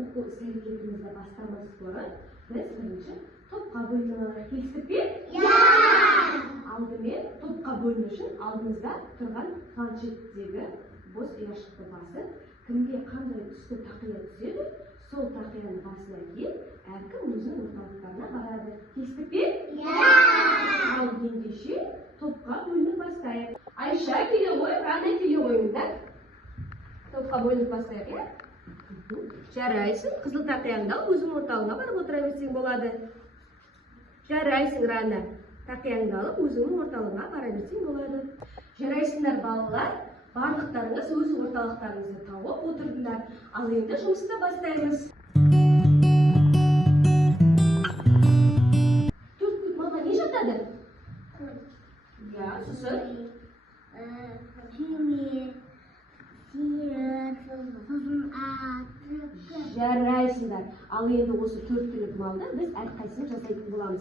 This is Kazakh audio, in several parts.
o'quv hareketimizga boshlamas burun biz birinchi to'pqa bo'linmalarga kelishdikmi? Aldымен to'pqa bo'linish uchun oldimizda turgan planshetdagi bo'sh yostiqni bosib, kimga qanday tusda taqiya tushadi, sol taqiyani bosgan keyin har kim o'zining o'rtoqlariga qaradi. Kelishdikmi? Aldingishi to'pqa bo'linib boshlaydi. Aysha keliyo'y, Rana keliyo'yda. To'pqa bo'linib boshlaydi. Jaraysin, qizil taqiyanda o'zing o'rtog'ingga borib o'tiraversang bo'ladi. Jaraysin, Rana. Taqiyangni olib o'zingning o'rtog'ingga boraversang bo'ladi. Jaraysinlar bolalar, barliqlaringiz o'z o'rtoqlaringizni topib o'tirdilar. Al endi жұмысты boshlaymiz. To'rt kun mama ne yotadi? Ya, susun. Жарайсыңдар. Ал енді осы 4 түлік малды біз әрқайсысын жасайтын боламыз.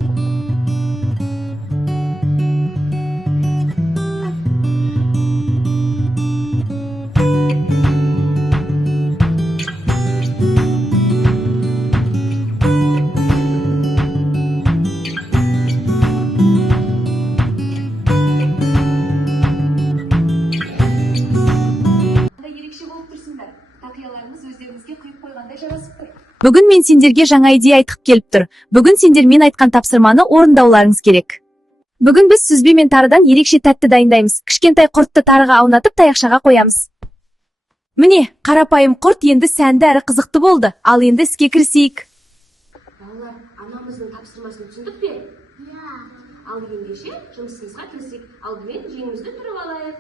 Бүгін мен сендерге жаңа идея айтып келіп тұр. Бүгін сендер мен айтқан тапсырманы орындауларыңыз керек. Бүгін біз сүзбе мен тарыдан ерекше тәтті дайындаймыз. Кішкентай құртты тарыға аунатып таяқшаға қоямыз. Міне, қарапайым құрт енді сәнді әрі қызықты болды. Ал енді іске кірісейік. Балалар, анамыздың тапсырмасын түсіндік пе? Ал ендеше жұмысымызға кірісейік. Алдымен жеңімізді түріп алайық.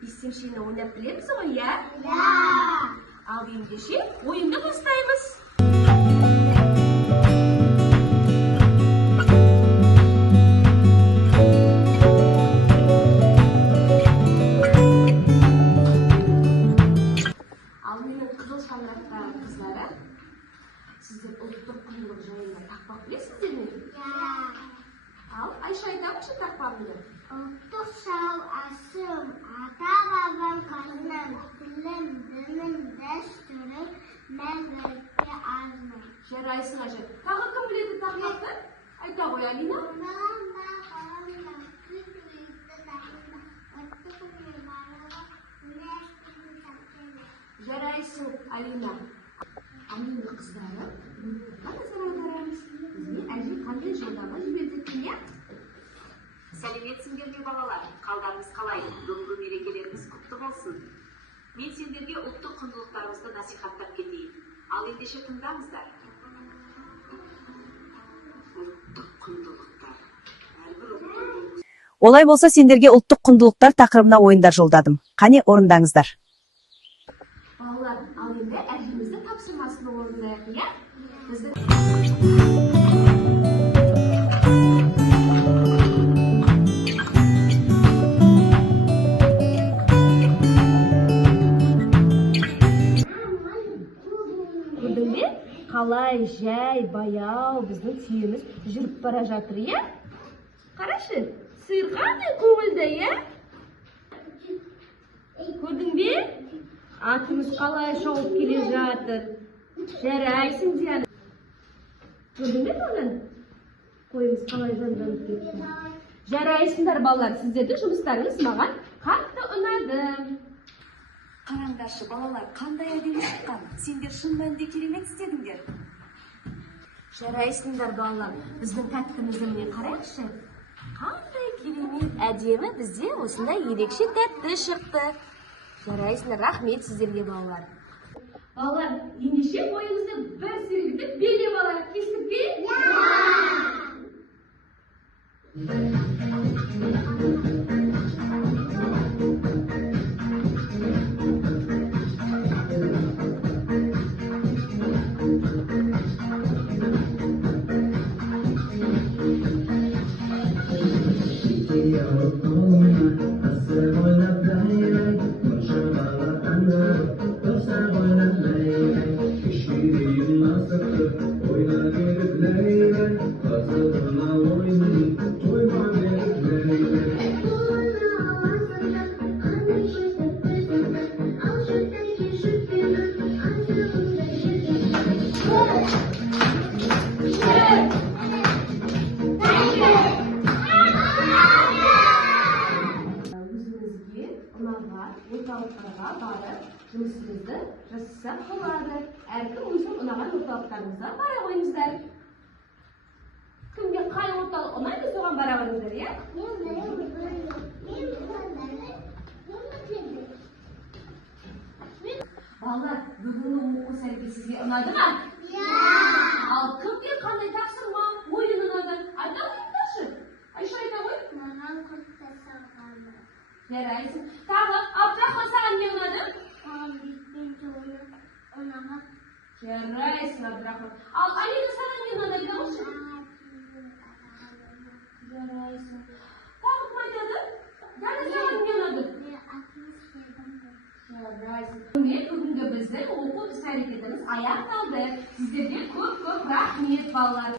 Бестемшені ойнап білеміз ғой, я? Ал ендеше ойынды бастаймыз. Ал менің қызыл шаңырақтағы қыздары, сіздер ұлттық құндылық жайында тақпақ білесіздер ме? Ал Айша айтамыншы тақпағыңды. Ұлттық сау асым, ата-бабам қасынан, тілім, дінім, дәстүрім, мәңгілікке арман. Жарайсың, Айша. Тағы кім біледі тақпақты? Айта ғой, Алина. Жарайсың, Алина. Алина қыздары, назар аударамыз. Бізге әже қандай жолдама жіберді, иә? Сәлеметсіңдер ме балалар, қалдарыңыз қалай? Бүгінгі мерекелеріңіз құтты болсын. Мен сендерге ұлттық құндылықтарымызды насихаттап кетейін. Ал ендеше тыңдаңыздар. Ұлттық құндылықтар. Олай болса сендерге ұлттық құндылықтар тақырыбына ойындар жолдадым. Қане орындаңыздар. Балалар, ал енді әжеміздің тапсырмасını орындайық, иә? Қалай жай, баяу, біздің түйеміз жүріп бара жатыр, е? Қарашы, сиыр қандай көңілді, е? Көрдің бе? Атымыз қалай шауып келе жатыр. Жарайсың, Диана. Көрдің бе бұның? Қойымыз қалай жанданып кетті. Жарайсыңдар, балалар, сіздердің жұмыстарыңыз маған қатты ұнады. Қараңдаршы балалар, қандай әдемі шыққан. Сендер шын мәнінде керемет істедіңдер. Жарайсыңдар, балалар, біздің тәттімізді міне қарайықшы. Қандай керемет әдемі, бізде осындай ерекше тәтті шықты. Жарайсыңдар, рахмет сіздерге, балалар. Балалар, ендеше ойымызды бір сергітіп белдеп алайық, келістік пе? орталықтарға барып, жұмысыңызды жасасақ болады. Әркім өзінің ұнаған орталықтарыңызға бара қойыңыздар. Кімге қай орталық ұнайды, соған бара қойыңыздар, иә? Балалар, бүгінгі оқу сәлгі сізге ұнады ма? Ал кімге қандай тапсырма, ойын ұнады? Айта қойыңдаршы. Айша, айта қой. Маған құртта салғаны. Жарайсың. Тағы, Абдрахман, саған не ұнады? Бетпен жолы ұнаған. Жарайсың, Абдрахман. Ал Алина, саған не ұнады, айта қойшы? Жарайсың. Тағы кім айтады? Яна, саған не ұнады? Жарайсың. Бүгінгі біздің оқу іс-әрекетіміз аяқталды. Сіздерге көп рахмет, балалар.